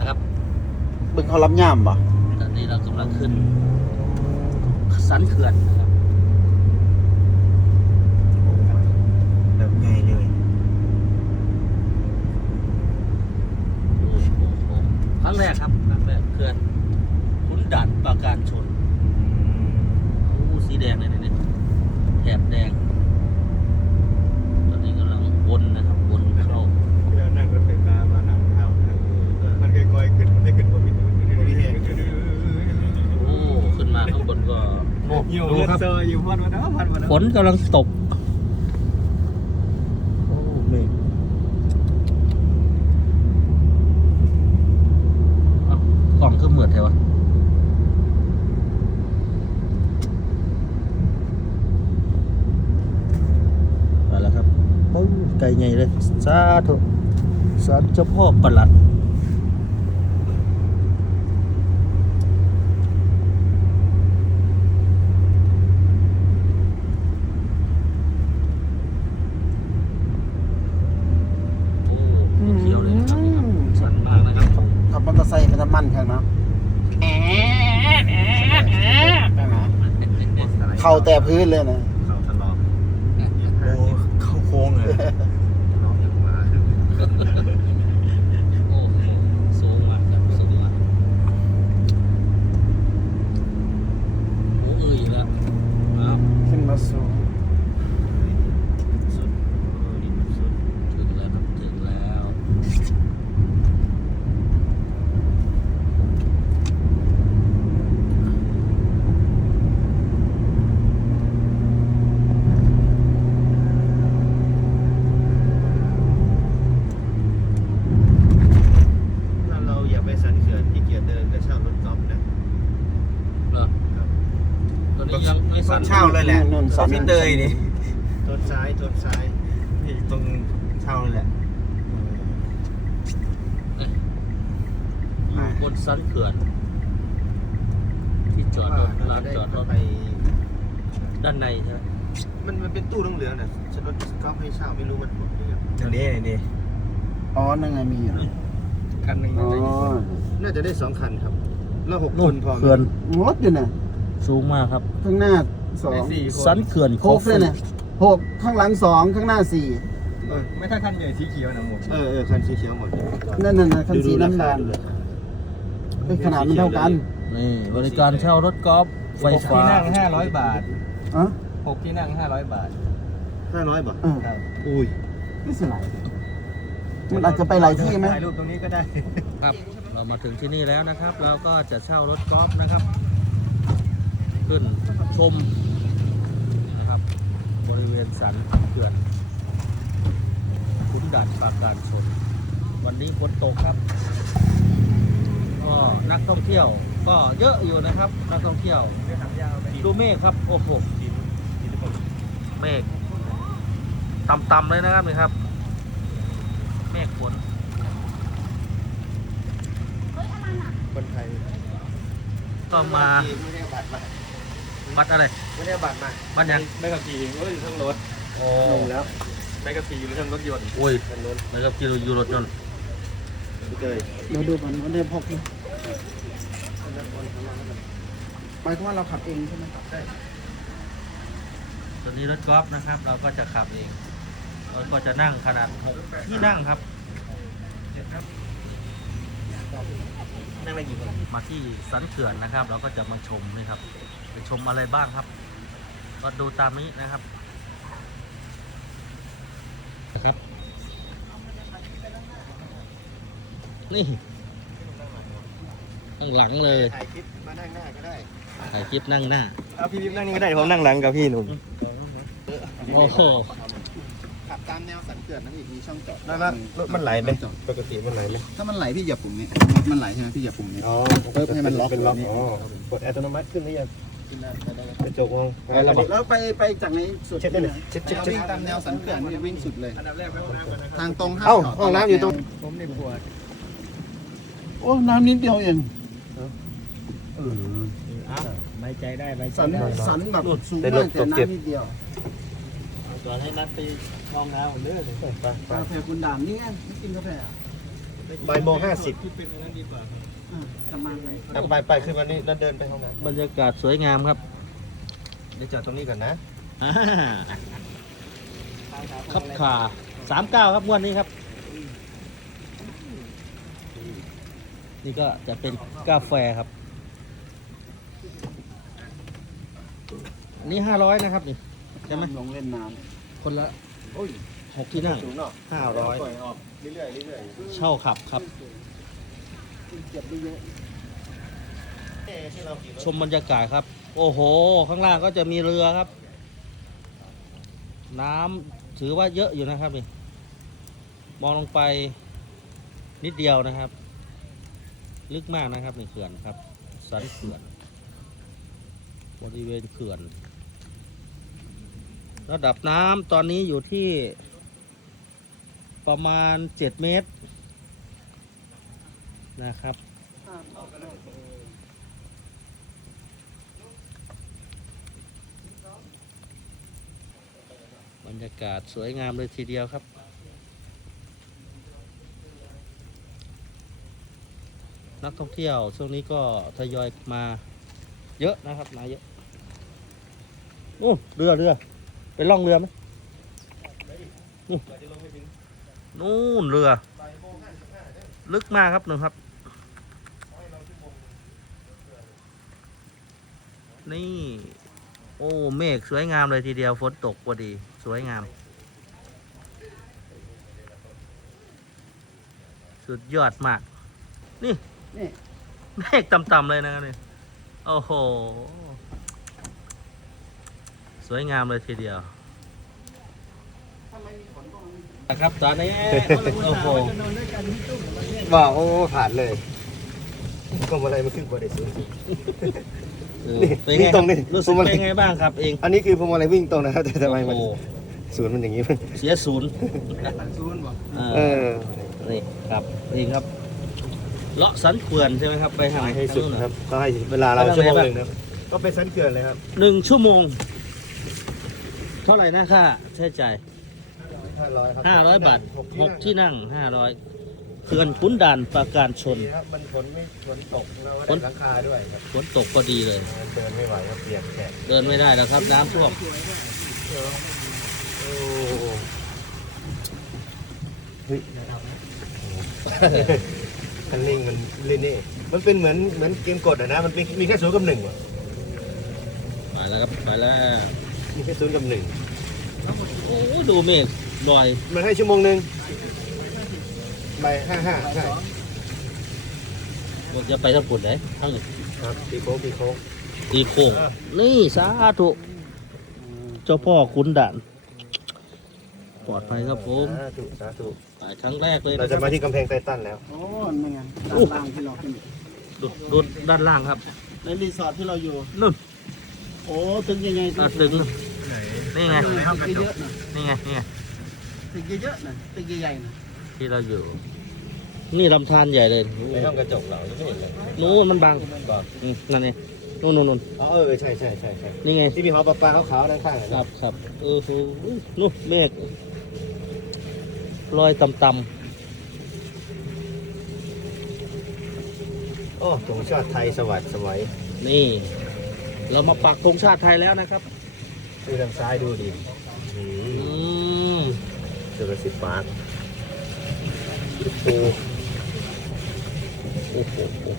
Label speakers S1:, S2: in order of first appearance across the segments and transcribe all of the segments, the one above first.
S1: ครับ
S2: บึงเขารับย่ามป่ะ
S1: ตอนนี้เรากำลังขึ้นสันเขื่อนนะครับ
S2: แบบไงเลย
S1: โอ้โหครั้งแรกครับครั้งแรกเขื่อนขุนด่านปราการชนโอ้สีแดงเลยนี่แถบแดงตอนนี้กำลังวนนะครับวนเข้า
S3: นั่งรถไฟฟ้ามานั่งเข้ามันค่อยๆขึ้นมันได้ขึ้นบนวิแหง
S1: โอ้ขึ้นมาข้างบนก็
S3: อยู่เลือดเซอร์อยู่พันวันนะพันวันนะ
S1: ฝนกำลังตกโอ้เมฆกล่องก็เหมือนไงวะไปแล้วครับโอ้ไก่ใหญ่เลยสาธุสาธุเจ้าพ่อประหลัดเขียวเลยนะครับนี่ครับสันมากนะครับ
S2: ขับมอเตอร์ไซค์มันจะมั่นครับเนาะเข่าแต่พื้นเลยนะ
S3: เขาทะเลาะโอ้เข้าโค้งเลยน้องยังมา
S1: โอ้โหสูงมากครับสูงมากโอ้อีกแล้วอ้าว
S2: ขึ้นมาสูง
S1: สุดสุดถึงแล้วครับถึงแล้ว
S3: ถ้าเราอยากไปสันเขื่อนที่เกียรเดินก็เช่ารถกอล์ฟนะ
S1: เหรอตอนนี้ยังไม่สั่น
S2: เช่าเลยแหละสันพี่เตยนี่
S3: ต้นซ้ายนี่ตรงเช่าเลยแหละ
S1: อยู่บนสันเขื่อนที่จอดรถร้านจอดรถ
S3: ไป
S1: ด้านในใช่ไหม
S3: มันเป็นตู้เหลืองๆนะฉันรถกอล์ฟให้เช่าไม่รู้มันหมดหรือยัง
S2: อันนี้อ๋อนั่นไงมีอยู่
S3: คันหนึ่ง
S2: อ๋อ
S3: น่าจะได้2 คันครับ แล้ว6 คนพอไหม
S1: เขื่อน
S2: งดอยู่นะ
S1: สูงมากครับ
S2: ข้างหน้า2
S3: ได้4 คน
S1: สันเขื่อน
S2: โคกเลยนะ6ข้างหลัง2ข้างหน้า4
S3: ไม่ถ้าคันใหญ่สีเขียวนะหมดคันสีเขียวหมด
S2: นั่นคันสีน้ำตาลขนาดมันเท่ากัน
S1: นี่บริการเช่ารถกอล์ฟไฟฟ้า
S3: ที่นั่ง500 บาท
S2: อ่ะ
S3: 6 ที่นั่ง500 บาท500 บาท
S2: ครับ
S3: อุ้ย
S2: ไม่สลายมันอาจจะไปหลายที่ไหม
S3: ถ่ายรูปตรงนี้ก็ได้
S1: ครับ เรามาถึงที่นี่แล้วนะครับ เราก็จะเช่ารถกอล์ฟนะครับ ขึ้นชมนะครับ บริเวณสันเขื่อนขุนด่านปราการชน วันนี้ฝนตกครับ ก็นักท่องเที่ยวก็เยอะอยู่นะครับ นักท่องเที่ยวดูเมฆครับ โอ้โหเมฆต่ำๆเลยนะครับนี่ครับ เมฆฝน
S3: คนไทย
S1: ก็มาบัตรอะไร
S3: ไม่ได้บัตรมา
S1: บัตรยัง
S3: ไม่ขับขี่ก็อยู่ทั้งรถ
S1: โอ้
S3: ลงแล้วไม่ขับขี่อยู่ทั้งรถยนต์
S1: โอ้ย
S3: ทั้งรถ
S1: นะครับกิโลยูโรจนต์
S3: พี่เตย
S2: เราดูมันว่าได้พกไหมหมายความว่าเราขับเองใช่ไหมครับได้
S1: ตอนนี้รถกอล์ฟนะครับ เราก็จะขับเองเราก็จะนั่งขนาด6ที่นั่งครับ
S3: นั่งได้กี่คน
S1: มาที่สันเขื่อนนะครับ เราก็จะมาชมนี่ครับไปชมอะไรบ้างครับ ก็ดูตามนี้นะครับนะครับ นี่ข้างหลังเลย
S3: ถ่ายคลิปมานั่งหน้าก็ได้
S1: ถ่ายคลิปนั่งหน้า
S3: เอาพี่นั่งนี่ก็ได้ผมนั่งหลังกับพี่หนุ่ม
S1: โอ้โห
S2: ขับตามแนวสันเขื่อนนั่นอีกมีช่องจอด
S3: นั่นละรถมันไหลไหมปกติมันไหลไหม
S2: ถ้ามันไหลพี่เหยียบปุ่มนี้มันไหลใช่ไหมพี่เหยียบปุ่มนี้
S3: อ๋อ
S2: เพิ่มให้มันล็อก
S3: เป็นล็อก
S2: แบบนี้
S3: อ๋อกดอัตโนมัติขึ้นหรือยังกระจกมอง
S2: แล้วไปจากไหนสุด
S3: เช็ดได้เลยเช็ด
S2: วิ่งตามแนวสันเขื่อนวิ่งสุดเลยทางตรงห้าม
S3: เอ้า
S2: จด
S3: ห้องน้ำอยู่ตรงผมนี่ปวด
S2: โอ้น้ำนิดเดียวเอง
S1: ไว้ใจได้ไว้ใจ
S2: สัน
S1: ได้
S2: สันแบบสูงมากแต่น้ำนิดเดียว
S1: ก่อนให้นัดไปมองน้ำผมเด้อเลย
S3: ไป
S2: กาแฟคุณด่ามนี่ไงไม่กินกาแฟอ่ะ
S3: บ่ายโมง50
S2: ประมาณนั้น
S3: ไปขึ้นวันนี้แล้วเดินไปห้องน้
S1: บรรยากาศสวยงามครับ
S3: ำเดี๋ยวจอดตรงนี้ก่อนนะ
S1: อ่าครับขา39ครับงวดนี้ครับ นี่ก็จะเป็นกาแฟครับอันนี่500นะครับนี่ใช่ไหม
S2: ลงเล่นน้
S1: คนละ
S3: โอ้ย
S1: 6 ที่นั่ง
S3: สูงเนาะ
S1: 500
S3: ปล่อยออกเรื่อยๆเรื่อย
S1: เช่าขับครับ
S2: ำเก็บได้เยอะ
S3: ๆที่เราขี่รถ
S1: ชมบรรยากาศครับ โอ้โห ข้างล่างก็จะมีเรือครับ น้ำถือว่าเยอะอยู่นะครับนี่มองลงไปนิดเดียวนะครับ ลึกมากนะครับในเขื่อนครับ สันเขื่อน บริเวณเขื่อน ระดับน้ำตอนนี้อยู่ที่ประมาณ7 เมตรนะครับ บรรยากาศสวยงามเลยทีเดียวครับ นักท่องเที่ยวช่วงนี้ก็ทยอยมาเยอะนะครับมาเยอะโอ้เรือไปล่องเรือไหมนู่นเรือ ลึกมากครับหนึ่งครับ นี่ โอ้เมฆสวยงามเลยทีเดียวฝนตกพอดีสวยงาม สุดยอดมาก นี่
S2: นี่
S1: เมฆต่ำๆเลยนะครับนี่โอ้โห สวยงามเลยทีเดียวนะครับตอนนี้ โอ้โห
S3: ว่าโอ้ผ่านเลยก็อะไรมันขึ้นบริสุทธิ์
S1: เป็นไง
S3: ตรงนี้
S1: รู้สึกเป็นไงบ้างครับเอง
S3: อันนี้คือพวงมาลัยวิ่งตรงนะครับแต่ทำไมมัน
S1: โอ้โห
S3: ศูนย์มันอย่างนี้
S1: เสียศูนย์
S2: ซูนบอก
S3: เออ
S1: นี่ครับนี่ครับเลาะสันเขื่อนใช่ไหมครับไปทาง
S3: ให้สุดนะครับก็ให้เวลาเราชั่วโมงหนึ่งนะครับก็ไปสันเขื่อนเลยครับ
S1: 1 ชั่วโมง เท่าไหร่นะค่าใช้จ่าย
S3: 500ครับ
S1: 500 บาท6 ที่นั่ง 500เขื่อนขุนด่านปราการชน
S3: ดีครับมันฝนตกแล้วก็
S1: ฝน
S3: ได้หลังคาด้วยครับ
S1: ฝนตกพอดีเลย
S3: เดินไม่ไหวครับเปียกแฉะ
S1: เดินไม่ได้แล้วครับน้ำท่วม
S3: โอ้เฮ้ยคันเร่งมันเล่นนี่มันเป็นเหมือนเกมกดอะนะมันมีแค่0 กับ 1ว่ะ
S1: ไปแล้วครับไปแล้ว
S3: มีแค่0 กับ
S1: โอ้ดูเมฆลอย
S3: 1มันให้ชั่วโมงหนึ่งไป55ใช่
S1: ว่าจะไปทั้งปุ่นไหนทั้ง
S3: ครับตีโค้ง
S1: ตีโป่งนี่สาธุเจ้าพ่อขุนด่านปลอดภัยครับผม
S3: สาธุ
S1: ไปครั้งแรกเลย
S3: เรา
S1: นะค
S3: จะ
S1: รับ
S3: มาที่กำแพงไททันแล้ว
S2: โอ้ไม่งั้นด้านล่างที่เราขึ้น
S1: ดูด้านล่างครับ
S2: ในรีสอร์ทที่เราอยู่
S1: นู่น
S2: โอ้ตึกยังไง
S1: ตึกนี่ไง
S2: ตึกเยอะๆนะ
S1: นี่ไง
S2: ตึกเยอะๆนะตึกใหญ่ๆนะ
S1: ที่เราอยู่ นี่ลำธารใหญ่เลย
S3: ในห้องกระจกเราไม่เห็นเลย
S1: นู้นมันบัง
S3: บอก
S1: นั่นไงนู่น
S3: อ๋อใช่
S1: นี่ไง
S3: ที่มีหอประปาขาวๆด้านข้างอะ
S1: ค
S3: นะ
S1: รับโอ้โหนู่นเมฆลอยต่ำ
S3: โอ้ธงชาติไทยสวัสดิ์สวย
S1: ๆนี่ เรามาปักธงชาติไทยแล้วนะครับ
S3: ดูทางซ้ายดูดิ
S1: อืม
S3: สุรสิทธิ์ปาร์ค
S1: โอ้โห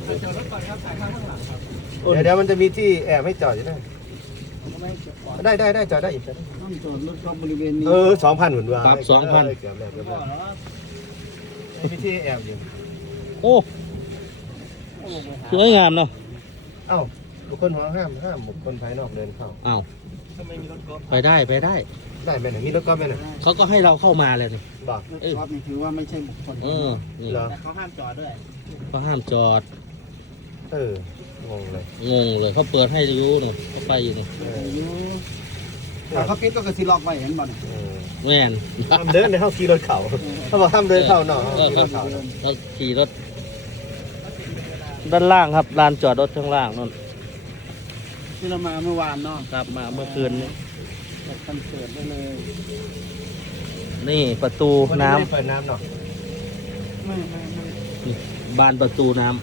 S3: เดี๋ยวมันจะมีที่แอบให้จอดอยู่นะ
S2: ไม่เก็บก่อน
S3: ได้จอดได้อีก
S2: ต้องจอดรถเข้าบริเวณนี้
S3: 2,000หุ่นวา
S1: ปรับ 2,000
S3: เกือบแล้วมีที่แอบอยู่
S1: โอ้สวยงามเนาะ
S3: เอ้าบุคคลห้ามบุคคลภายนอกเดินเข้า
S1: อ้าว
S3: ทำไมมีรถกอล์ฟ
S1: ไปได้
S3: ได้ไปไหนมีรถกอล์ฟไหมน่ะ
S1: เขาก็ให้เราเข้ามาเลยนี่
S3: บอก
S2: รถกอล์ฟนี่ถือว่าไม่ใช่บุคคล
S1: นี่
S3: เหรอ
S2: แต่เขาห้ามจอดด้วย
S1: ก็ห้ามจอด
S3: งงเลย
S1: งงเลยเขาเปิดให้อยู่หนูเขาไปอยู่หนู
S2: อยู่แต่เขาปิดก็กระสีล็อกไว้เห็นบ่เนี่ย
S1: แม่น
S3: ห้ามเดินในห้องขี่รถเขาเขาบอกห้ามเดินเข้าเนาะ
S1: เออครับ
S3: เขา
S1: เราขี่รถ ด้านล่างครับลานจอดรถข้างล่างนั่น
S2: ที่เรามาเมื่อวานเนาะ
S1: ครับมาเมื่อคืนนี้
S2: จัดคอนเสิร์ตได้เลย
S1: นี่ประตู
S3: วัน
S1: น้ำ
S3: ไม่ได้เปิดน้ำเนาะ
S2: ไม่
S1: นี่บานประตูน้ำ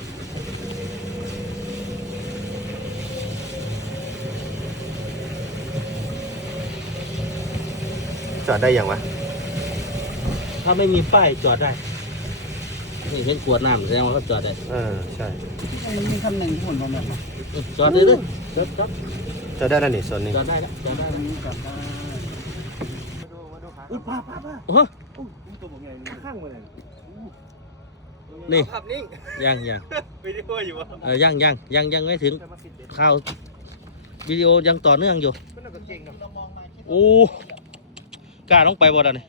S3: จอดได้ยังวะ
S1: ถ้าไม่มีป้ายจอดได้นี่เห็นขวดน้ำแสดงว่าเขาจอดได้
S3: ใช่
S2: มีคำหนึ่งหุ่นประมาณนั้น
S1: จอดได้เลยจอด
S3: จอดได้แล้วนี่ส่วนนี้
S1: จอดได้แล้วจอดได้
S2: ตรงนี้กลับได้
S3: อุ้ยป้า
S1: โอ้โห
S3: ตัวผมใหญ่ข้างมาเลย
S1: นี่
S3: ภาพนิ่ง
S1: ยัง
S3: วิดีโออยู่วะ
S1: ยังไม่ถึงข่าววิดีโอยังต่อเนื่องอยู่
S3: มันน่าจะเก่งเนาะ
S1: โอ้กล้าต้องไปบ่ได้นี่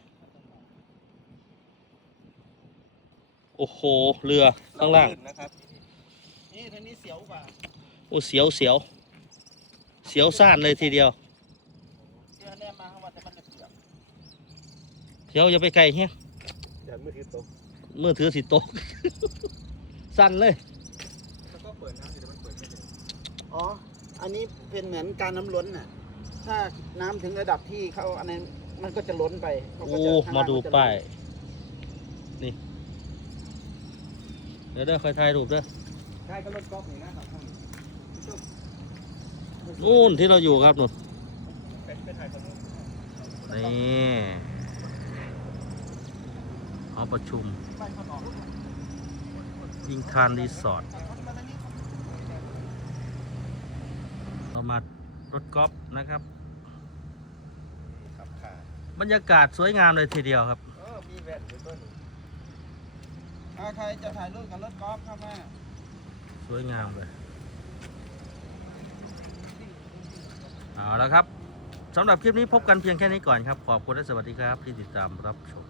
S1: โอ้โหเรือข้างล่าง
S3: นะครับ
S2: นี่ทางนี้เสียวกว่า
S1: โอ้เสียวซ่านเลยทีเดียว
S2: เชื่อแน่มาว่าแต่มันจะเสียว
S1: เสียวอย่าไปไกลเฮีย
S3: เดี๋ยวมือถือตก
S1: มือถือสิโตก สั้นเลย
S3: แล้วก็เปิดน้ำสิแต่มันเปิดไม่ได้
S2: อ๋ออันนี้เป็นเหมือนการน้ำล้นน่ะถ้าน้ำถึงระดับที่เขาอันนั้นมันก็จะล้นไปเขาก็
S1: โอ้
S2: จะข้งล่
S1: มาง ดู
S2: ก็จะล้น
S1: ป้ายนี่เดี๋ยวค่อยถ่ายรูปเด้อ
S3: ใช่ก็รถกอล์ฟนี่นะครับ
S1: นู่นที่เราอยู่ครับนู่น
S3: ไปถ่ายตรงนู้น
S1: นี่หอประชุมยิงคานรีสอร์ทเรามารถกอล์ฟนะครับ
S3: ครับค่ะ
S1: บรรยากาศสวยงามเลยทีเดียวครับ
S3: มีแว่นอยู่ต้น
S2: ใครจะถ่ายรูปกับรถกอล์ฟเข้ามา
S1: สวยงามเลยเอาละครับสำหรับคลิปนี้พบกันเพียงแค่นี้ก่อนครับ ขอบคุณและสวัสดีครับที่ติดตามรับชม